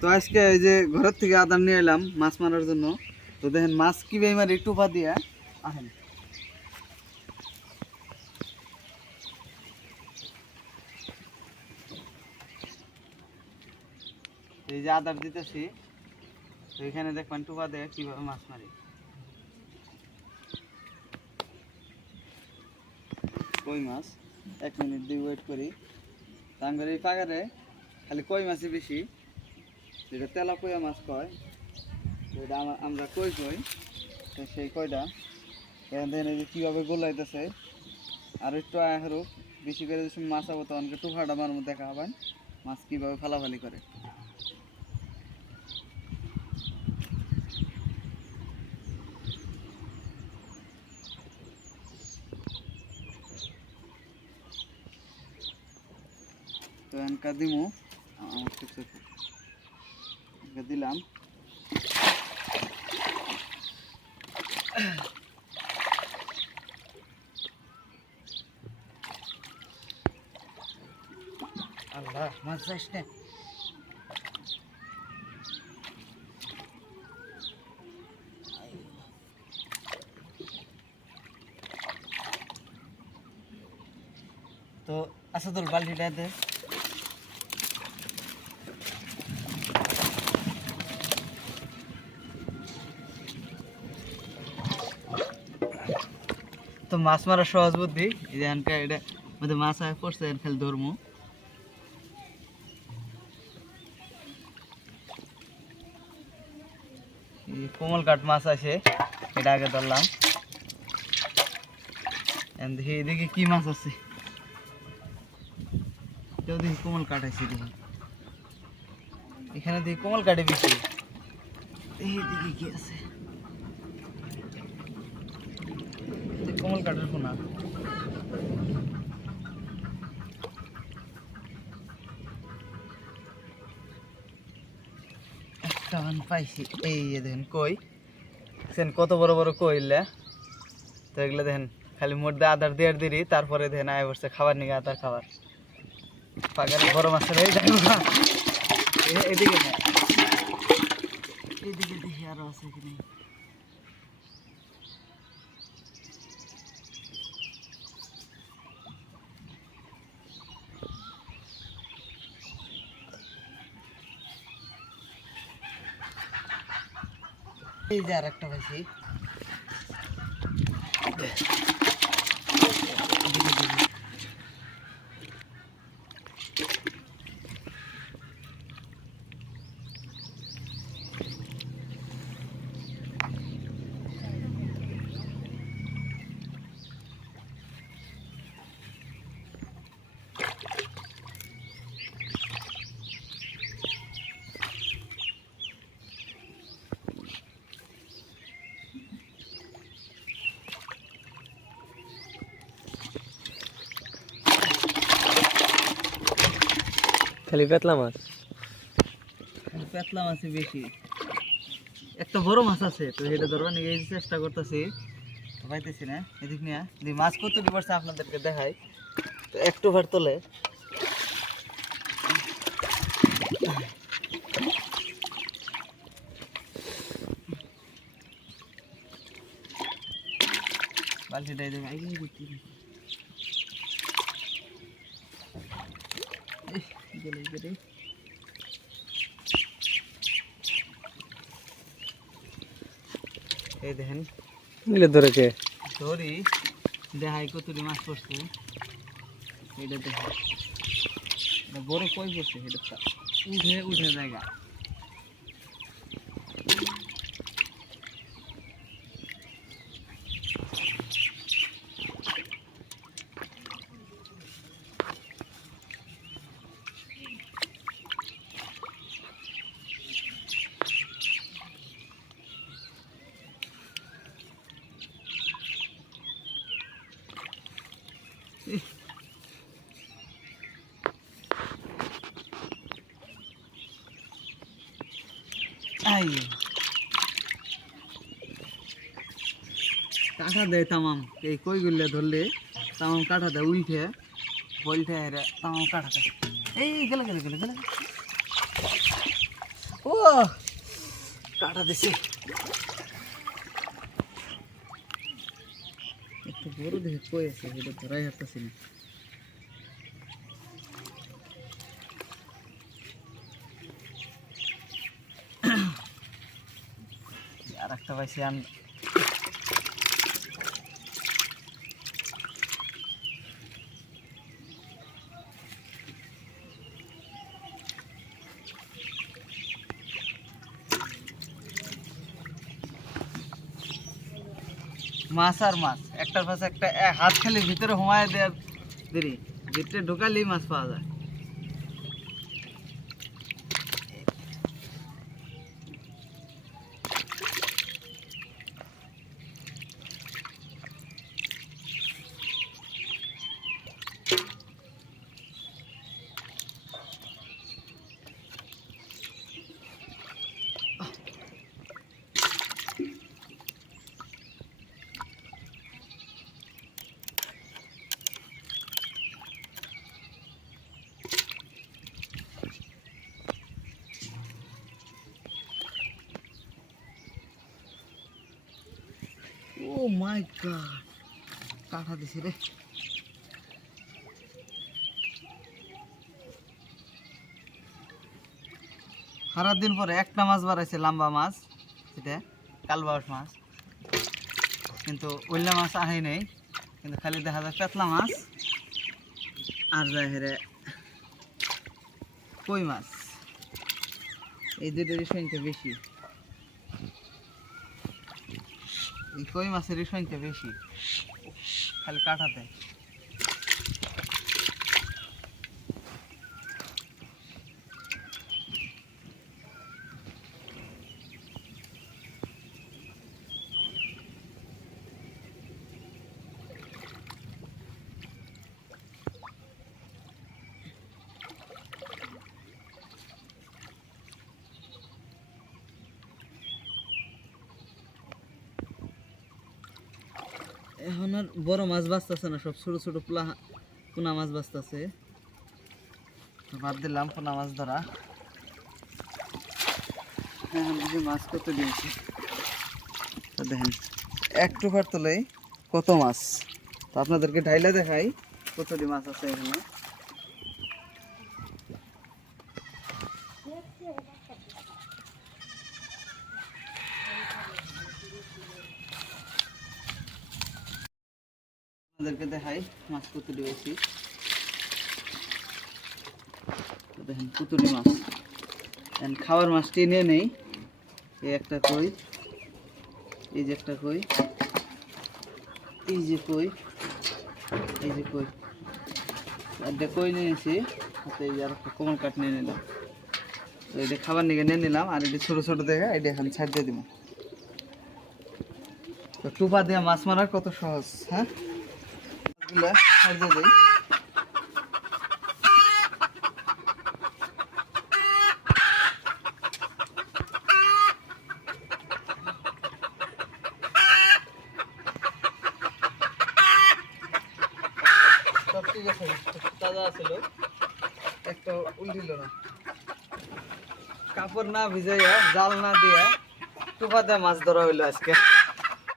তো আজকে এই যে ঘরের থেকে আদার নিয়ে এলাম, মাছ মারার জন্য। তো দেখেন, মাছ কীভাবে মারি টুপা দিয়া আহেন। এই যে আদার দিতেছি, তো এখানে দেখবেন টুপা দিয়ে কীভাবে মাছ মারি। কই মাছ? এক মিনিট দিয়ে ওয়েট করি। তাঙ্গের এই পাগারে, খালি কই মাছই বেশি? যেটা তেলা কইয়া মাছ কয় যেটা আমা- আমরা কই কই? সেই কয়টা। এখান থেকে যে কীভাবে গোলাইতেছে। আর একটু আরও বেশি করে যখন মাছ আবো তখন একটু ভাড়া মার মধ্যে দেখা হবেন মাছ কীভাবে ফালাফালি করে। তো এনকা দিমু, আমার দিলাম। তো আচ্ছা তোর বালতিটা দে। তো মাছ মারা সহজ বুদ্ধি। এনকা এটা মধ্যে মাছ আয় পড়ছে খালি ধরমু। কোমল কাঠ মাছ আছে, এটা আগে ধরলাম। দেখি এদিকে কি মাছ আছে। দেখি কোমল কাঠ আছে দেখি। এখানে দেখি কোমল কাঠে বেশি দিকে কি আছে। কোমল কাঠের দেখেন, কই? কত বড় বড় কইলে তো দেখেন, খালি তারপরে দেখেন আয় বসছে খাবার নিয়ে আদার খাবার। পাগারে বড় মাছের। এদিকে দেখি। আরও আছে কি এই যে আর একটা পাইছি খালি পেতলা মাছ। পেতলা মাছ বেশি। একটা বড় মাছ আছে, তো এটা ধরবার নিয়ে চেষ্টা করতেছি। পাইতেছি না। এদিক নিয়ে যদি মাছ কত পড়ছে আপনাদেরকে দেখাই। তো একটু ভার তোলে। বালতিটা এই দেখে আগে গেলে গেলে এই দেখেন। নিলে ধরেছে। ধরি দেখাই কতুরি মাছ পড়ছে। এটা দেখেন। বড় কই পড়ছে? এটা উঠে উঠে জায়গা। কাঁঠা দেয় তামাম। এই কই গুলে ধরলে? তামাম কাঁঠা দেয় উল্টে। হেরে তামাম কাঁঠা দেয় এই, গেলে গেলে গেলে গেলে। কাটা দিছে। একটু বড় দেখে কই আছে, এটা ধরাই হাঁটতেছি না। আর একটা পাইছি আন মাছ আর মাছ। একটার পাশে একটা, এ- হাত খালি ভিতরে হুমায় দেওয়ার দেরি ভিতরে ঢোকালেই মাছ পাওয়া যায় ও মাই গড দিছে রে। দিন পরে একটা মাছ বাড়াইছে, লম্বা মাছ সেটা কালবাউস মাছ। কিন্তু ওইলা মাছ আহে নেই, কিন্তু খালি দেখা যায় পেতলা মাছ আর যায় হেরে কই মাছ। এই দুটোরই সংখ্যা বেশি এই কই মাছেরই সংখ্যা বেশি। খালি কাটাতে এখন আর বড় মাছ বাঁচতেছে না সব ছোট ছোট পোলা পোনা মাছ বাঁচতেছে। বাদ দিলাম পোনা মাছ ধরা। মাছ কত দিয়েছি। দেখেন এক টুকার তোলে কত মাছ? তো আপনাদেরকে ঢাইলে দেখাই কতটি মাছ আছে এখানে। আপনাদেরকে দেখাই মাছ কতটি বেশি দেখেন কুতুরি মাছ। খাওয়ার মাছটি নিয়ে নেই। এই একটা কই, এই যে একটা কই, এই যে কই, এই যে কই। একটা কই নিয়েছি হাতে এই আর একটা কোমল কাঠ নিয়ে নিলাম। তো এটা খাবার নিয়ে নিয়ে নিলাম, আর এটা ছোটো ছোটো দেখা এটা এখন ছাড় দিয়ে দিব। তো টুপা দিয়ে মাছ মারা কত সহজ হ্যাঁ? ছাড় দিয়ে দিই তাজা আছিল একটা উল্টিল না। কাপড় না ভিজাইয়া, জাল না দিয়া, টুপাতে মাছ ধরা হইল আজকে।